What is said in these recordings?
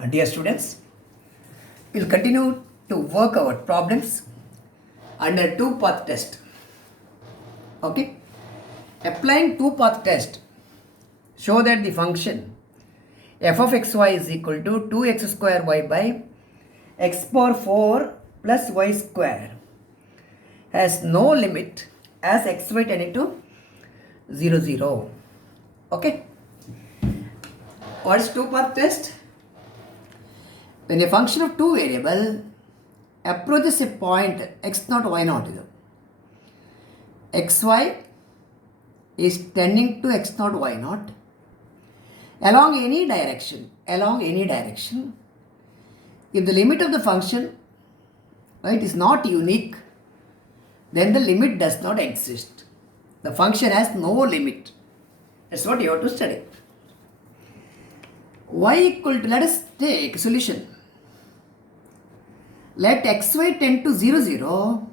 Dear students, we'll continue to work our problems under two-path test. Okay? Applying two-path test, show that the function f of xy is equal to 2x square y by x power 4 plus y square has no limit as xy tending to 0, 0. Okay? What is two-path test? When a function of two variable approaches a point x naught y naught, xy is tending to x naught y naught along any direction, if the limit of the function, right, is not unique, then the limit does not exist. The function has no limit. That's what you have to study. Y equal to, let us take solution. Let xy tend to 0, 0,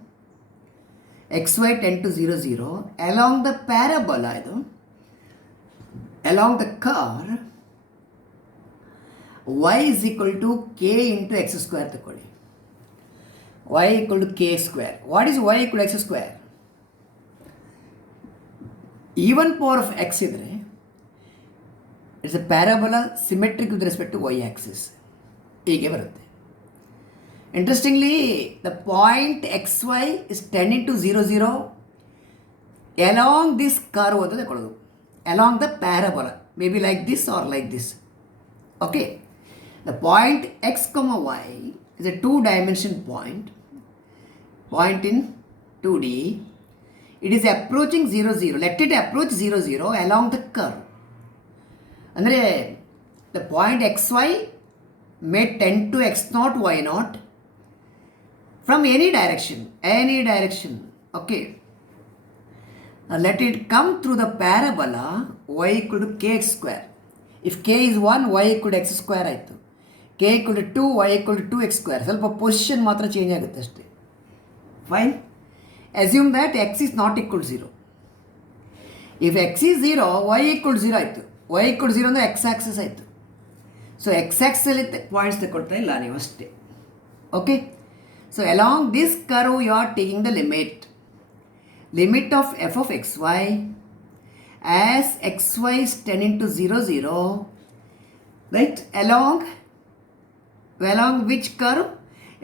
xy tend to 0, 0 along the parabola, along the curve y is equal to k into x square. Y equal to k square. What is y equal to x square? Even power of x idre, it's a parabola symmetric with respect to y axis. Interestingly, the point xy is tending to 0, 0 along this curve, along the parabola, maybe like this or like this. Okay, the point x comma y is a two-dimension point in 2D. It is approaching 0, 0. Let it approach 0, 0 along the curve. Andre, the point xy may tend to x naught y naught from any direction. Okay. Let it come through the parabola y equal to kx square. If k is 1, y equal to x square. K equal to 2, y equal to 2x square. ಸ್ವಲ್ಪ position ಮಾತ್ರ change ಆಗುತ್ತೆ ಅಷ್ಟೇ. Fine. Assume that x is not equal to 0. If x is 0, y equal to 0 ಆಯಿತು. y equal to 0 ಅಂದರೆ x axis ಆಯಿತು. So x axis ಅಲ್ಲಿ points ತಗೊಳ್ತಾ ಇಲ್ಲ ನೀವು ಅಷ್ಟೇ. Okay. So along this curve you are taking the limit of f of xy as xy is tending to 0, 0, right, along which curve?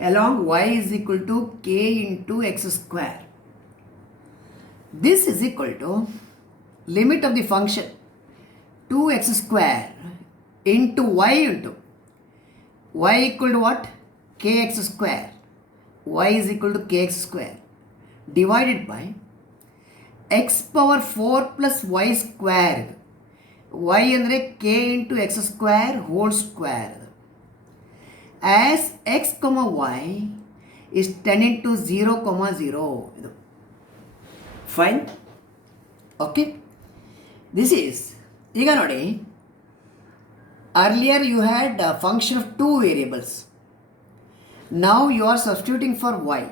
Along y is equal to k into x square. This is equal to limit of the function 2x square into y equal to what? Kx square. Y is equal to kx square divided by x power 4 plus y square. Y andre k into x square whole square. As x comma y is tending to 0, 0. Fine. Okay. This is, ಈಗ ನೋಡಿ, earlier you had a function of two variables. Now you are substituting for y.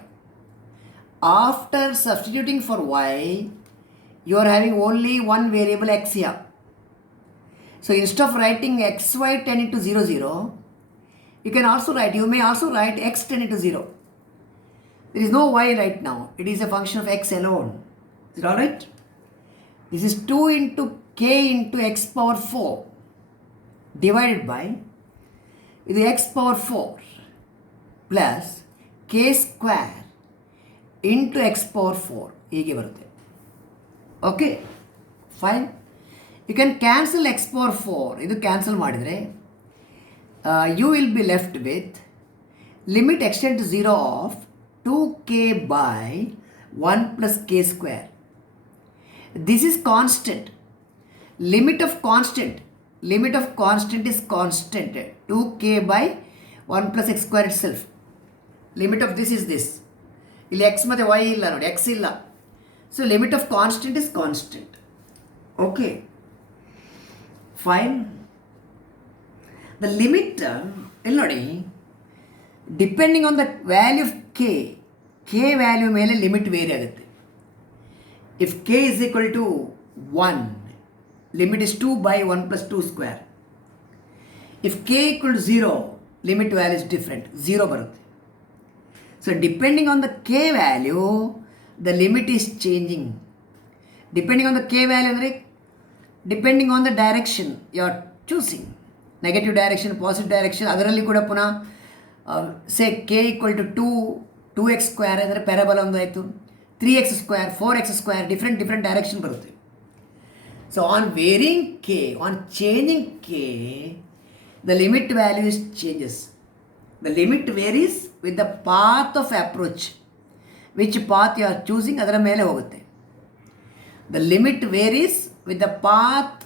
After substituting for y, you are having only one variable x here. So instead of writing xy tending to 0, 0, you may also write x tending to 0. There is no y right now. It is a function of x alone. Is it alright? This is 2 into k into x power 4 divided by the x power 4 plus k square into x power 4. ಹೀಗೆ ಬರುತ್ತೆ. Okay, fine. You can cancel x power 4. ಇದು cancel ಮಾಡಿದರೆ you will be left with limit extend to 0 of 2k by 1 plus k square. This is constant. Limit of constant is constant. 2k by 1 plus x square itself. Limit of this is this. ಇಲ್ಲಿ x ಮತ್ತು y ಇಲ್ಲ ನೋಡಿ, x ಇಲ್ಲ. So limit of constant is constant. Okay. Fine. The limit, ಇಲ್ಲಿ ನೋಡಿ, depending on the value of K value ಮೇಲೆ limit vary ಆಗುತ್ತೆ. If K is equal to 1, limit is 2 by 1 plus 2 square. If k equal to 0, limit value is different, 0 ಬರುತ್ತೆ. So depending on the k value, the limit is changing. Depending on the k value ಅಂದರೆ depending on the direction you are choosing. Negative direction, positive direction, ಅದರಲ್ಲಿ ಕೂಡ ಪುನಃ say k equal to 2x square ಅಂದರೆ parabola ಒಂದು ಆಯಿತು, 3x square, 4x square, different direction ಬರುತ್ತೆ. So on varying k, on changing k, the limit value is changes. The limit varies with the path of approach. Which path you are choosing ಅದರ ಮೇಲೆ ಹೋಗುತ್ತೆ. The limit varies with the path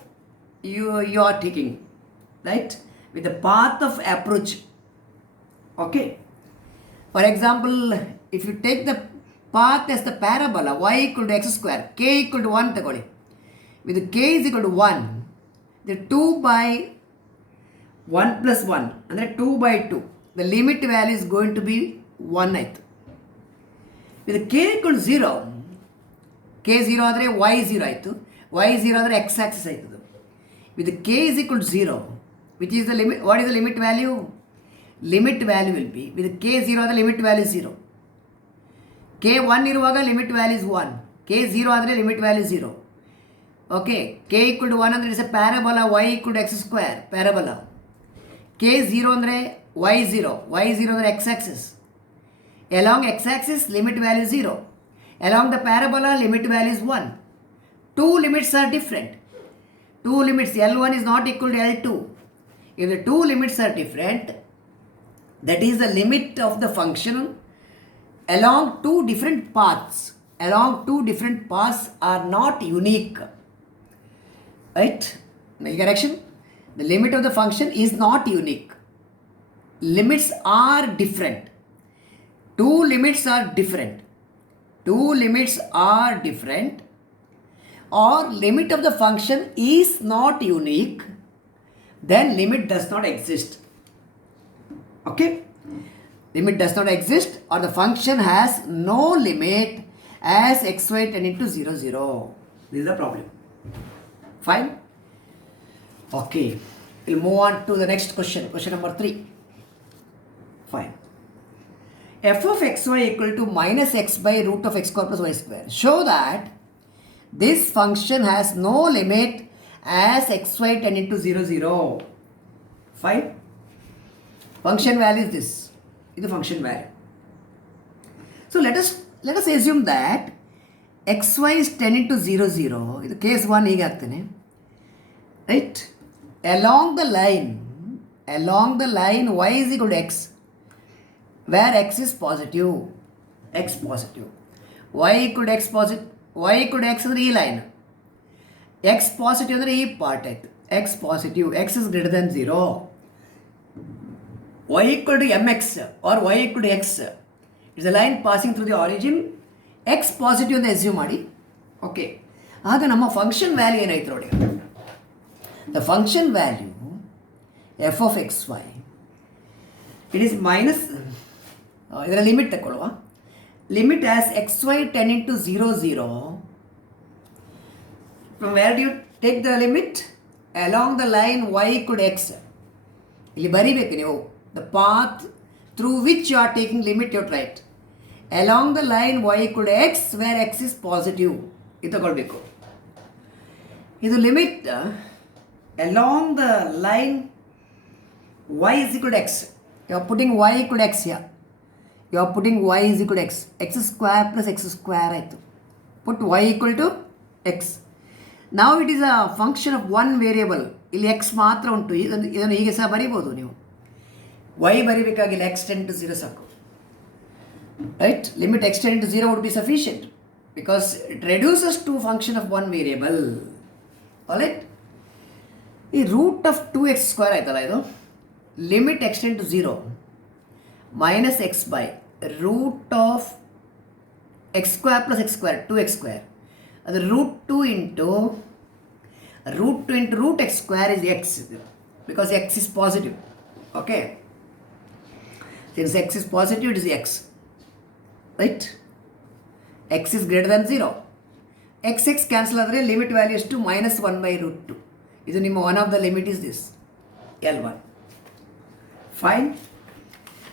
you are taking, right? With the path of approach. Okay. For example, if you take the path as the parabola y equal to x square, k equal to 1 ತಗೊಳ್ಳಿ. With k is equal to 1, the 2 by 1 plus 1 ಅಂದರೆ 2 by 2, the limit value is going to be 1 ಆಯಿತು. with k equal to 0, k 0 ಆದರೆ y 0 ಆಯಿತು, y 0 ಆದರೆ x axis ಆಯ್ತದು. with k is equal to 0, which is the limit, what is the limit value? Limit value will be, with k 0 ಆದರೆ limit value is 0, k 1 ಇರುವಾಗ limit value is 1, k 0 ಆದರೆ limit value is 0. Okay, k equal to 1 ಅಂದರೆ it's A parabola y equal to x square, parabola. k 0 ಅಂದರೆ y 0, y 0 ಅಂದರೆ x axis. Along x axis limit value is 0. Along the parabola limit value is 1. Two limits are different. Two limits, L1 is not equal to L2. If the two limits are different, that is the limit of the function along two different paths. Along two different paths are not unique. Right? Make correction. The limit of the function is not unique. Limits are different. Two limits are different. Two limits are different, or limit of the function is not unique, then limit does not exist. Okay? Limit does not exist, or the function has no limit as xy tending to 0, 0. This is the problem. Fine? Okay. We'll move on to the next question. Question number 3. Fine. f of xy equal to minus x by root of x square plus y square. Show that this function has no limit as xy tending to 0, 0. Fine. Function value is this. Is the function value. So let us assume that xy is tending to 0, 0. In the case 1 ಹೀಗೆ ಆಗ್ತಾನೆ. Right? Along the line y is equal to x, where x is positive, y equal to x positive, y equal to x ಅಂದರೆ ಈ line, x positive ಅಂದರೆ ಈ part ಆಯಿತು, x positive, x is greater than 0, y equal to mx or y equal to x, it's a line passing through the origin, x positive ಅಂತ assume ಮಾಡಿ. Okay, ಆಗ ನಮ್ಮ function value ಏನಾಯ್ತು ನೋಡಿ. The function value f of xy, it is minus, ಇದರ limit ತಗೊಳ್ಳುವ, limit as xy tending to 0, 0. From where do you take the limit? Along the line y equal to x. ಇಲ್ಲಿ ಬರಿಬೇಕು ನೀವು, the path through which you are taking limit you write. Along the line y equal to x, where x is positive. ಇದು ತಗೊಳ್ಬೇಕು. ಇದು limit along the line y is equal to x. You are putting y equal to x here. You are putting y is equal to x. X square plus x square ಆಯಿತು. Put y equal to x. Now it is a function of one variable. ಇಲ್ಲಿ x ಮಾತ್ರ ಉಂಟು. ಇದನ್ನು ಹೀಗೆ ಸಹ ಬರಿಬೋದು ನೀವು. y ಬರಿಬೇಕಾಗಿಲ್ಲ, x tend to 0 ಸಾಕು. Right? Limit x tend to 0 would be sufficient because it reduces to function of one variable. Alright? ಈ ರೂಟ್ ಆಫ್ 2x ಸ್ಕ್ವೇರ್ ಆಯ್ತಲ್ಲ, ಇದು limit x tend to 0 minus x by root of x square plus x square 2x square, ಅದು root 2 into root x square is x, because x is positive. Okay, since x is positive it is x, right? X is greater than 0. X cancel ಆದರೆ limit value ಎಷ್ಟು? Minus 1 by root 2. ಇದು ನಿಮ್ಮ one of the limit is this L1. Fine.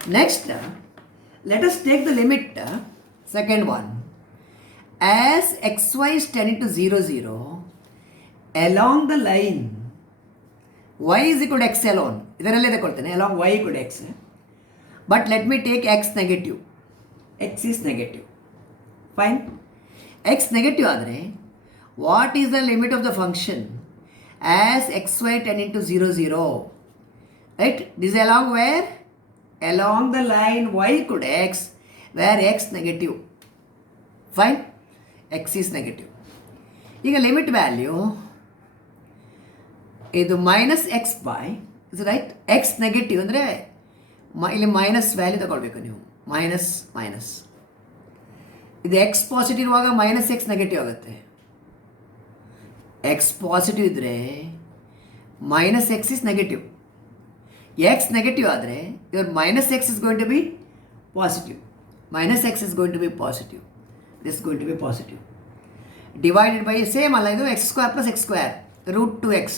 Next, let us take the limit, second one. As xy is tending to 0, 0, along the line y is equal to x alone. ಇದರಲ್ಲೇ ತಗೊಳ್ತೇನೆ along y equal to x. But let me take x negative. X is negative. Fine. X negative ಆದರೆ what is the limit of the function as xy tending to 0, 0? Right? This is along where? Along the line y equal to x where x negative. Fine. X is negative. ಈಗ limit value ಇದು minus x by is right. X negative ಅಂದರೆ ಇಲ್ಲಿ minus value ತಗೊಳ್ಬೇಕು ನೀವು. Minus minus ಇದು x positive ಇರುವಾಗ minus x negative ಆಗುತ್ತೆ. X positive ಇದ್ದರೆ minus x is negative. X negative ಆದರೆ your minus x is going to be positive. Minus x is going to be positive. This going to be positive. Divided by same ಅಲ್ಲ, ಇದು x square plus x square root 2x.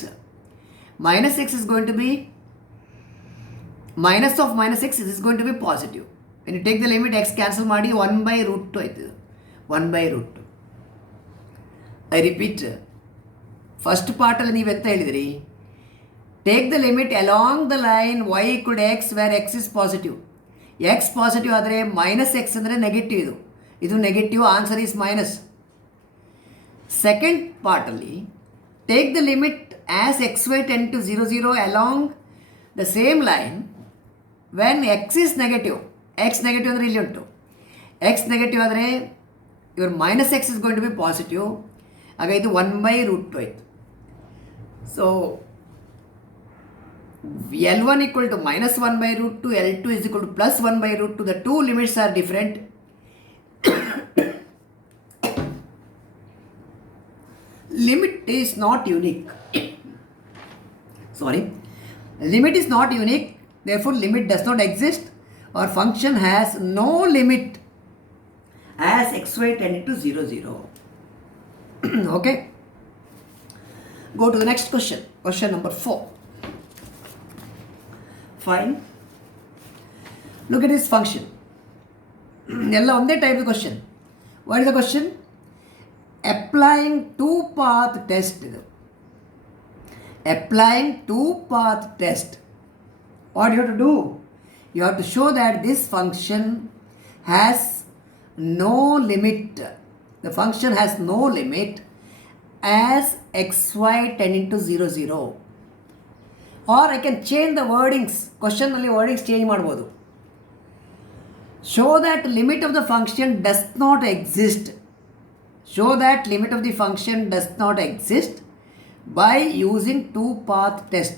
Minus x is going to be minus of minus x is going to be positive. When you take the limit x cancel ಮಾಡಿ 1 by root 2 ಆಯ್ತದೆ. 1 by root 2. I repeat, first ಪಾರ್ಟಲ್ಲಿ ನೀವು ಎಂತ ಹೇಳಿದ್ರಿ, take the limit along the line y equal to x where x is positive. x positive ಆದರೆ minus x ಅಂದರೆ negative. ಇದು negative, answer is minus. Second ಪಾರ್ಟಲ್ಲಿ take the limit as xy tend to 0, 0 along the same line when x is negative. x negative ಅಂದರೆ ಇಲ್ಲಿ ಉಂಟು. x negative ಆದರೆ your minus x is going to be positive. ಆಗ ಇದು 1 by root 2 ಆಯಿತು. So L1 equal to minus 1 by root 2, L2 is equal to plus 1 by root 2. The two limits are different. Limit is not unique. Sorry, limit is not unique, therefore limit does not exist or function has no limit as xy tending to 0, 0. Okay, go to the next question, question number 4. Fine, look at this function. ಎಲ್ಲ ಒಂದೇ type of question. What is the question? Applying two-path test. Applying two-path test. What you have to do? You have to show that this function has no limit. The function has no limit as xy tending to 0, 0. Or I can change the wordings. Question only wordings change ಮಾಡಬಹುದು. Show that limit of the function does not exist. Show that limit of the function does not exist by using two-path test.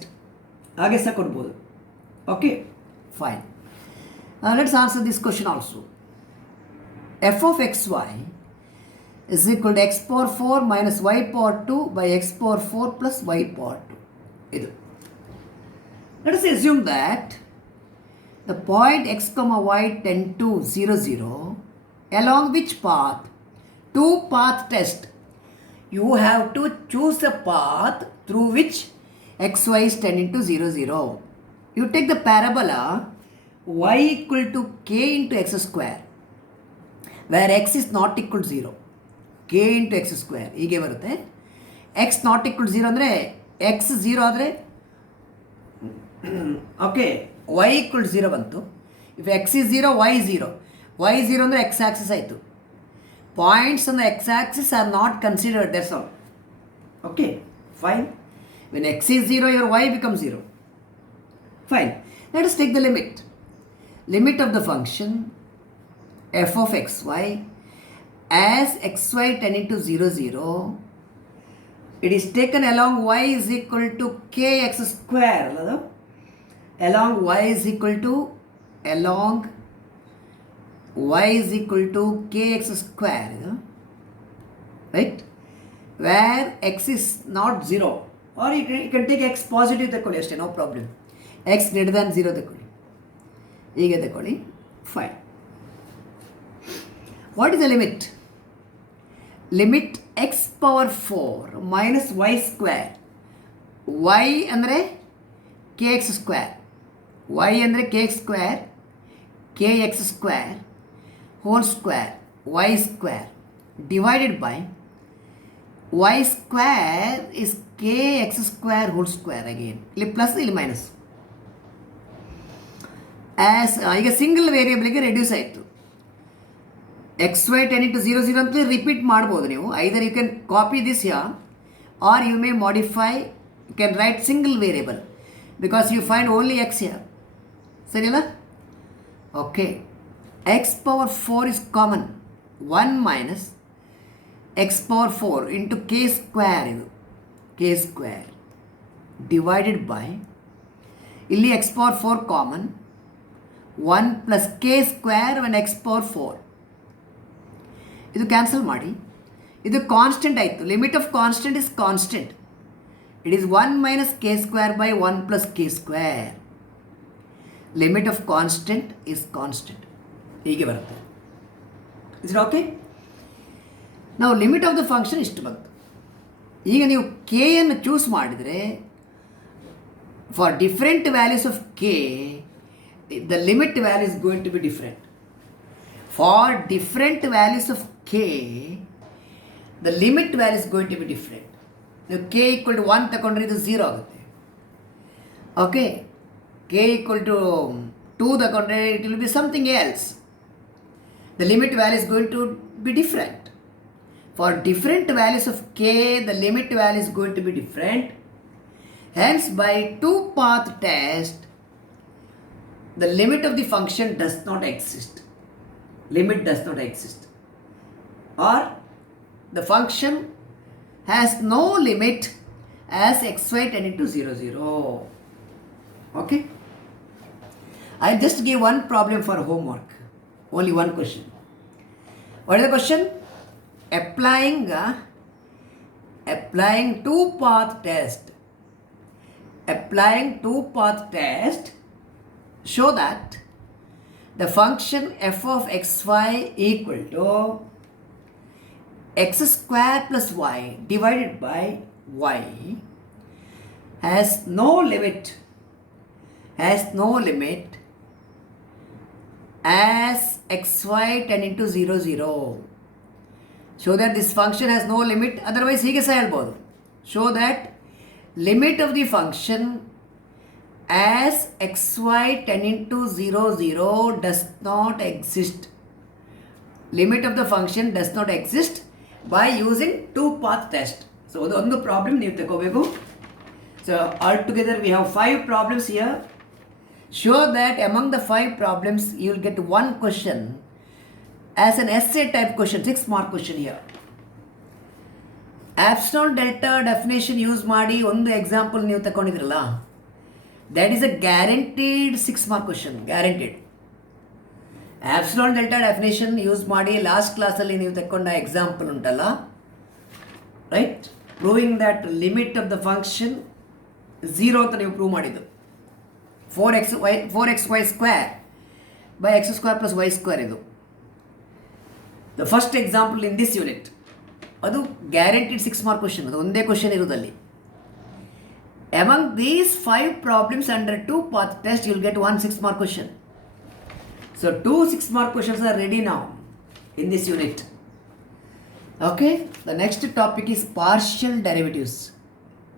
ಹಾಗೆ ಸಹ ಕೊಡ್ಬೋದು. Okay, fine. Let's answer this question also. f of xy is equal to x power 4 minus y power 2 by x power 4 plus y power 2. ಇದು. Let us assume that the point x comma y tend to 0, 0 along which path? Two-path test. You have to choose a path through which xy is tending to 0, 0. You take the parabola y equal to k into x square where x is not equal to 0. k into x square ಹೀಗೆ ಬರುತ್ತೆ. x not equal to 0 ಅಂದರೆ x 0 ಆದರೆ okay y equal to 0 ಬಂತು. if x is 0, y 0. y 0 ಅಂದರೆ x axis ಆಯಿತು. Points on the x-axis are not considered, that's all. Okay, fine. When x is 0, your y becomes 0. Fine. Let us take the limit. Limit of the function f of xy as xy tending to 0, 0. It is taken along y is equal to kx square. Along y is equal to y is equal to kx square, right? Where x is not 0, or you can take x positive ತಗೊಳ್ಳಿ ಅಷ್ಟೇ, no problem. x greater than 0 ತಗೊಳ್ಳಿ, ಹೀಗೆ ತಗೊಳ್ಳಿ. Fine. What is the limit? Limit x power 4 minus y square. y ಅಂದರೆ kx square. y ಅಂದರೆ kx square kx square whole square y square divided by y square is kx square whole square again. ಇಲ್ಲಿ plus ಇಲ್ಲಿ minus. As ಈಗ single ವೇರಿಯೇಬಲ್ಗೆ reduce ಆಯಿತು. X y 10 into 0 0 ಅಂತ repeat ಮಾಡ್ಬೋದು ನೀವು. Either you can copy this ಯಾ or you may modify, you can write single variable because you find only x ಯಾ. ಸರಿಯಲ್ಲ? Okay. X power 4 is common. 1 minus x power 4 into k square ಇದು k square divided by ಇಲ್ಲಿ x power 4 common 1 plus k square when x power 4 ಇದು cancel ಮಾಡಿ. ಇದು constant ಆಯಿತು. Limit of constant is constant. It is 1 minus k square by 1 plus k square. Limit of constant is constant. ಹೀಗೆ ಬರುತ್ತೆ. Is it okay? ನಾವು limit of the function ಇಷ್ಟು ಬಂತು. ಈಗ ನೀವು ಕೆ ಅನ್ನು ಚೂಸ್ ಮಾಡಿದರೆ for different values of K the limit value is going to be different. For different values of K the limit value is going to be different. ನೀವು K equal to 1 ತಗೊಂಡ್ರೆ ಇದು 0 ಆಗುತ್ತೆ. Okay. K equal to 2 ತಗೊಂಡ್ರೆ it will be something else. The limit value is going to be different. For different values of k, the limit value is going to be different. Hence, by two-path test, the limit of the function does not exist. Limit does not exist. Or the function has no limit as xy 10 into 0 0. Okay? I'll just give one problem for homework. Only one question. What is the question? Applying two-path test. Applying two-path test show that the function f of xy equal to x square plus y divided by y has no limit as xy 10 into 0 0. Show that this function has no limit. Otherwise ಹೀಗೆ ಸಹ ಹೇಳ್ಬೋದು. Show that limit of the function as xy 10 into 0 0 does not exist. Limit of the function does not exist by using two-path test. So ಒಂದು problem ನೀವು ತಗೋಬೇಕು. So altogether we have 5 problems here. Show that among the 5 problems you will get one question as an essay type question, 6 mark question here. Epsilon delta definition use ಮಾಡಿ ಒಂದು example ನೀವು ತಗೊಂಡಿದ್ರಲ್ಲ, that is a guaranteed 6 mark question, guaranteed. Epsilon delta definition use ಮಾಡಿ last ಕ್ಲಾಸಲ್ಲಿ ನೀವು ತಗೊಂಡ example ಉಂಟಲ್ಲ, right, proving that limit of the function 0 ಅಂತ ನೀವು ಪ್ರೂವ್ ಮಾಡಿದ್ದು. 4xy square by x square plus y square ಇದು the first example in this unit. ಅದು ಗ್ಯಾರಂಟಿಡ್ 6 mark ಕ್ವಶನ್. ಅದು ಒಂದೇ question ಇರೋದಲ್ಲಿ. Among these 5 problems under two-path test, you will get one 6 mark question. So 2 6 mark questions are ready now in this unit. Okay, the next topic is partial derivatives.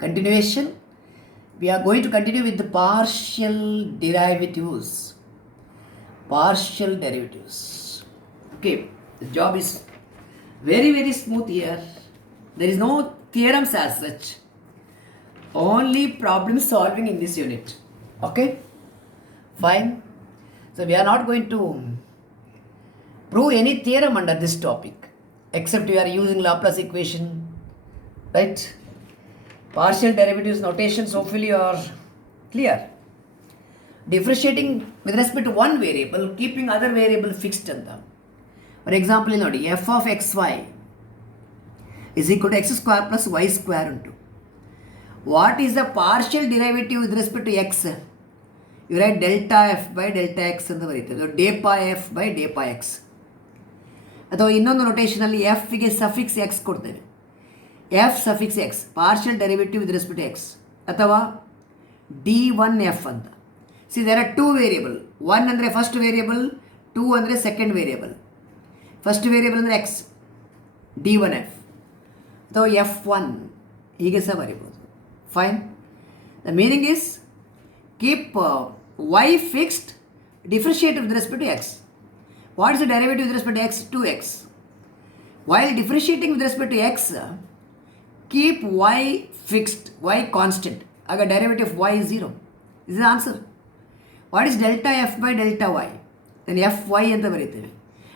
Continuation. We are going to continue with the partial derivatives. Partial derivatives. Okay, the job is very, very smooth here. There is no theorems as such. Only problem solving in this unit. Okay, fine. So we are not going to prove any theorem under this topic, except we are using Laplace equation, right? Partial derivatives notations hopefully are clear. Differentiating with respect to one variable, keeping other variable fixed ಅಂತ. For example, ನೋಡಿ, f of xy is equal to x square plus y square ಉಂಟು. What is the partial derivative with respect to x? You write delta f by delta x ಅಂತ ಬರೀತಾರೆ. ಡೆಪಾ f by ಡೆಪಾ x. ಅಥವಾ ಇನ್ನೊಂದು ನೋಟೇಷನಲ್ಲಿ ಎಫ್ಗೆ suffix x ಕೊಡ್ತೇವೆ. f suffix x, partial derivative with respect to x. ಅಥವಾ d1f ಅಂತ. C there are 2 variable. 1 ಅಂದರೆ ಫಸ್ಟ್ ವೇರಿಯಬಲ್, 2 ಅಂದರೆ ಸೆಕೆಂಡ್ ವೇರಿಯಬಲ್, ಫಸ್ಟ್ ವೇರಿಯಬಲ್ ಅಂದರೆ ಎಕ್ಸ್, D1f ಅಥವಾ F1 ಹೀಗೆ ಸಹ ಬರಿಬೋದು. Fine. The meaning is keep y fixed, differentiate with respect to x. What is the derivative with respect to x? 2x. While differentiating with respect to x, keep y fixed, y constant. Aga derivative of y is 0. This is the answer. What is delta f by delta y? Then fy ಅಂತ ಬರೀತೇವೆ,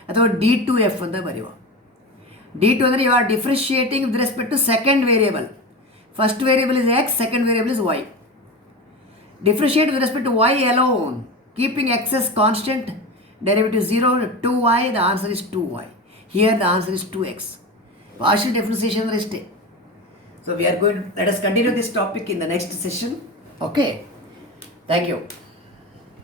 ಅಥವಾ d2f ಅಂತ ಬರೆಯುವ. d2 ಅಂದರೆ you are differentiating with respect to second variable. First variable is x, second variable is y. Differentiate with respect to y alone, keeping x as constant, derivative 0, 2y, the answer is 2y. Here the answer is 2x. Partial differentiation ಅಂದರೆ ಇಷ್ಟೇ. So we are going to, let us continue this topic in the next session. Okay. Thank you.